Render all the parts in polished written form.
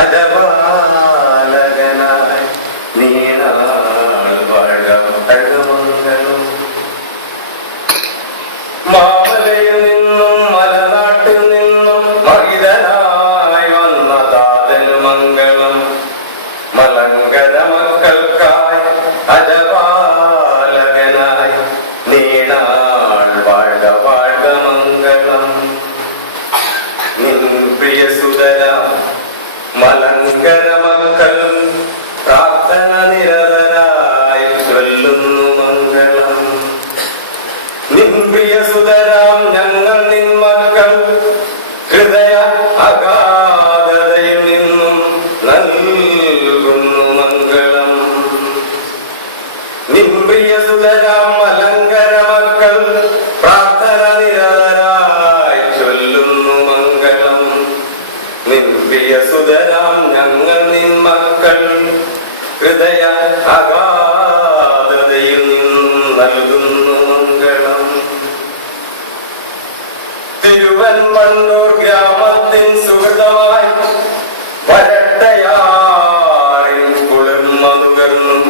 അജപാലകനായി നീണാൾ വാഴമംഗളം. മാമലയിൽ നിന്നും മലനാട്ടിൽ നിന്നും മഹിതനായി വന്ന താതനു മംഗളം. മലങ്കര മക്കൾക്കായി അജപാലകനായി നീണാൾ വാഴമംഗളം. നിൻ പ്രിയ സുതര മലങ്കര മക്കൾ പ്രാർത്ഥന നിരതരായി ചൊല്ലുന്നു മംഗളം. നിൻ പ്രിയ സുതരാം ഞങ്ങൾ നിൻ മക്കൾ ഹൃദയ അഗാധതയിൽ നിന്നും നൽകുന്നു മംഗളം. നിൻ പ്രിയ സുതരാം മലങ്കര മക്കൾ പ്രാർത്ഥന നിരതരായി ചൊല്ലുന്നു മംഗളം. നിൻ പ്രിയ സുതരാം ഞങ്ങൾ നിൻ മക്കൾ ഹൃദയ അഗാധതയിൽ നിന്നും നൽകുന്നു മംഗളം. തിരുവൻവണ്ണൂർ ഗ്രാമത്തിൻ സുഹൃതമായി വരട്ടയാറിൻ കുളിർമനുകർന്നും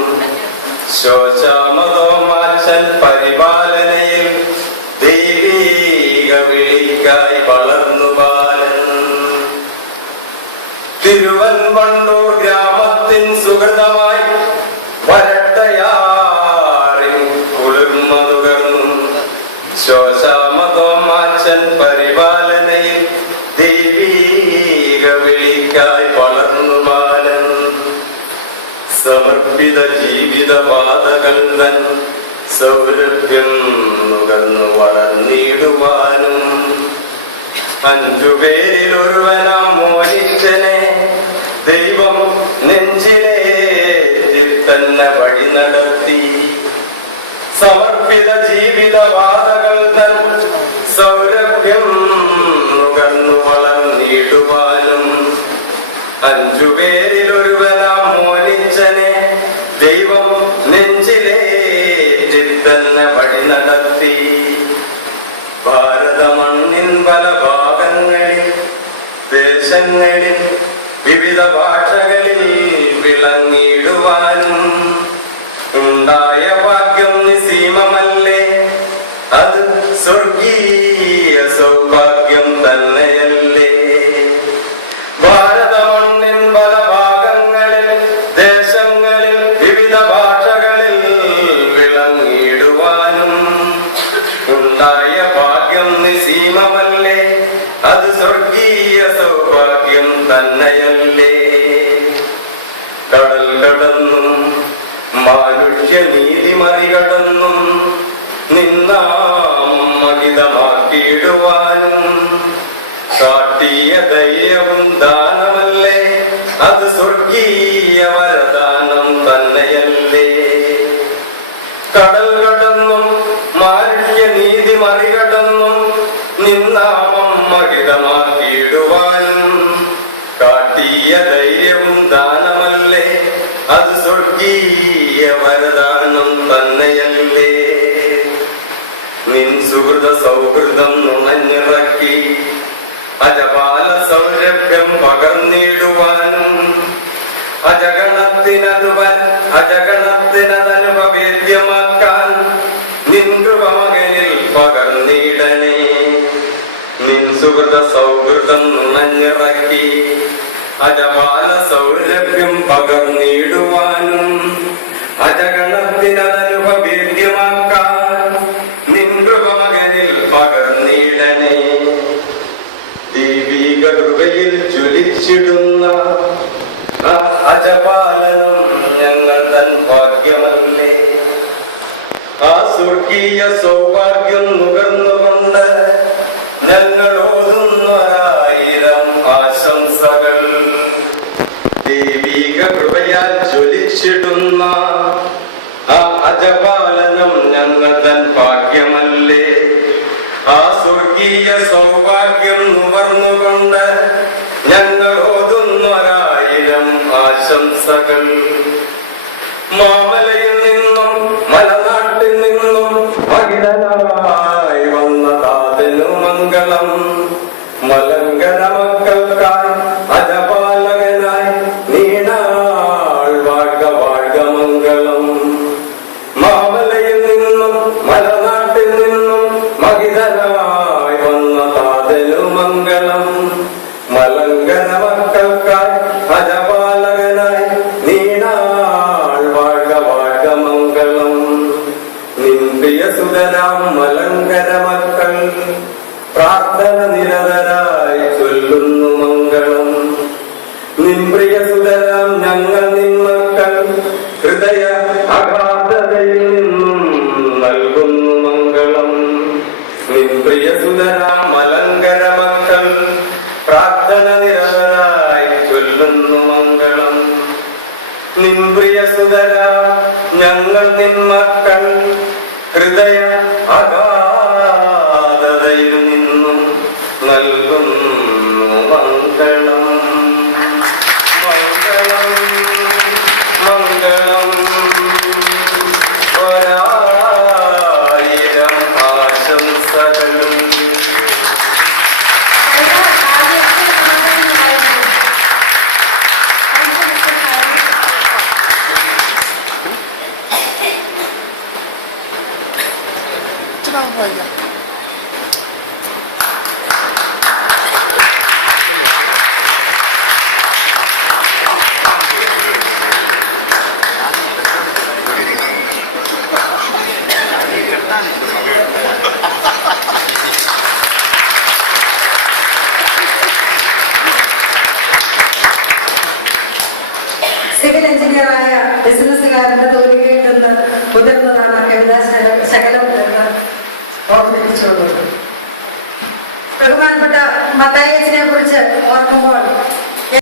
ശോചാമതോമാച്ചൻ പരിപാലനയിൽ ദൈവീക വിളിക്കായി വളർന്നു ബാലൻ. തിരുവൻവണ്ണൂർ ഗ്രാമത്തിൻ സുഹൃതമായി വരട്ടയാറിൻ കുളിർമനുകർന്നും ശോശാമതോമാച്ചൻ പരിപാലനയിൽ ദൈവീക വിളിക്കായി വളർന്നു ബാലൻ. സമർപ്പിത ജീവിത പാതകൾ തൻ സൗരഭ്യം നുകർന്നു വളർന്നിടുവാനും അഞ്ചുപേരിൽ ഒരുവനാം മോനിച്ചനെ ദൈവം നെഞ്ചിലേറ്റി തന്നെ വഴി നടത്തി. സമർപ്പിത ജീവിത പാതകൾ തൻ സൗരഭ്യം നുകർന്നു വളർന്നിടുവാനും അഞ്ചുപേരിൽ ഒരുവനാം മോനിച്ചനെ ദൈവം നെഞ്ചിലേറ്റി തന്നെ വഴി നടത്തി. ഭാരത മണ്ണിൻ പല ഭാഗങ്ങളിൽ ദേശങ്ങളിൽ വിവിധ ഭാഷകളിൽ വിളങ്ങിടുവാനും ഉണ്ടായ ഭാഗ്യം നിസീമമല്ലേ, അത് സ്വർഗീയ സൗഭാഗ്യം തന്നെയല്ലേ. ഭാരത മണ്ണിൻ പല ഭാഗങ്ങളിൽ ദേശങ്ങളിൽ വിവിധ ഭാഷകളിൽ വിളങ്ങിടുവാനും ഉണ്ടായ ഭാഗ്യം നിസീമമല്ലേ, അത് സ്വർഗീയ സൗഭാഗ്യം തന്നെയല്ലേ. കടൽ കടന്നും മാനുഷ്യ നീതി മറികടന്നും നിന്നാം മഹിതമാക്കിയിടുവാനും കാട്ടിയ ധൈര്യവും ദാനമല്ലേ, അത് സ്വർഗീയ വരദാനം തന്നെയല്ലേ. കടൽ കടന്നും മാനുഷ്യ നീതി മറികടന്നും നിന്നാമം മഹിതമാക്കിയിടുവാനും കാട്ടിയ ധൈര്യവും ദാനമല്ലേ, അത് സ്വർഗീയ വരദാനം തന്നെയല്ലേ. നിൻ സുഹൃത സൗഹൃദം നുണഞ്ഞിറക്കി അജപാല സൗരഭ്യം പകർന്നിടുവാനും അജഗണത്തിനതനുഭവേദ്യമാക്കാൻ നിൻ കൃപമകനിൽ പകർന്നിടണേ. നിൻ സുഹൃത സൗഹൃദം നുണഞ്ഞിറക്കി അജപാല സൗരഭ്യം പകർന്നിടുവാനും അജഗണത്തിനതനുഭവേദ്യമാക്കാൻ നിൻ കൃപമകനിൽ പകർന്നിടണേ. ദൈവീക കൃപയിൽ ജ്വലിച്ചിടുന്ന അജപാലനം ഞങ്ങൾ തൻ ഭാഗ്യമല്ലേ. ആ സ്വർഗീയ സൗഭാഗ്യം നുകർന്നുകൊണ്ട് ഞങ്ങൾ ഓതുന്നൊരായിരം ആശംസകൾ. ദൈവീക കൃപയാൽ ജ്വലിച്ചിടുന്ന ആ അജപാലനം ഞങ്ങൾ തൻ ഭാഗ്യമല്ലേ. ആ സ്വർഗീയ സൗഭാഗ്യം നുകർന്നുകൊണ്ട് ഞങ്ങൾ ഓതുന്നൊരായിരം ആശംസകൾ. മാമലയിൽ നിന്നും മലനാട്ടിൽ നിന്നും മഹിതനായി വന്ന താതനു മംഗളം. മലങ്കര മക്കൾക്കായി അജപാലകനായി നിൻപ്രിയ സുതരാം ഞങ്ങൾ നിന്മക്കൾ ഹൃദയ അഗാധതയിൽ നിന്നും നൽകുന്നു മംഗളം. നിൻപ്രിയ സുതരാം മലങ്കര മക്കൾ പ്രാർത്ഥന നിരതരായി ചൊല്ലുന്നു മംഗളം. നിൻപ്രിയ സുതരാം ഞങ്ങൾ നിന്മക്കൾ ഹൃദയ അഗാധതയിൽ നിന്നും നൽകുന്നു മംഗളം. മംഗളം മംഗളം ഒരായിരം ആശംസകൾ. സിവിൽ എഞ്ചിനീയറായ ബിസിനസ്സുകാരന്റെ തോൽവിയിൽ നിന്ന് ഉതിർന്നതാണ് കവിതാ ശകലം എന്ന് ഓർമ്മിപ്പിച്ചുള്ളത്. ബഹുമാനപ്പെട്ട മത്തായിയച്ചനെ കുറിച്ച് ഓർക്കുമ്പോൾ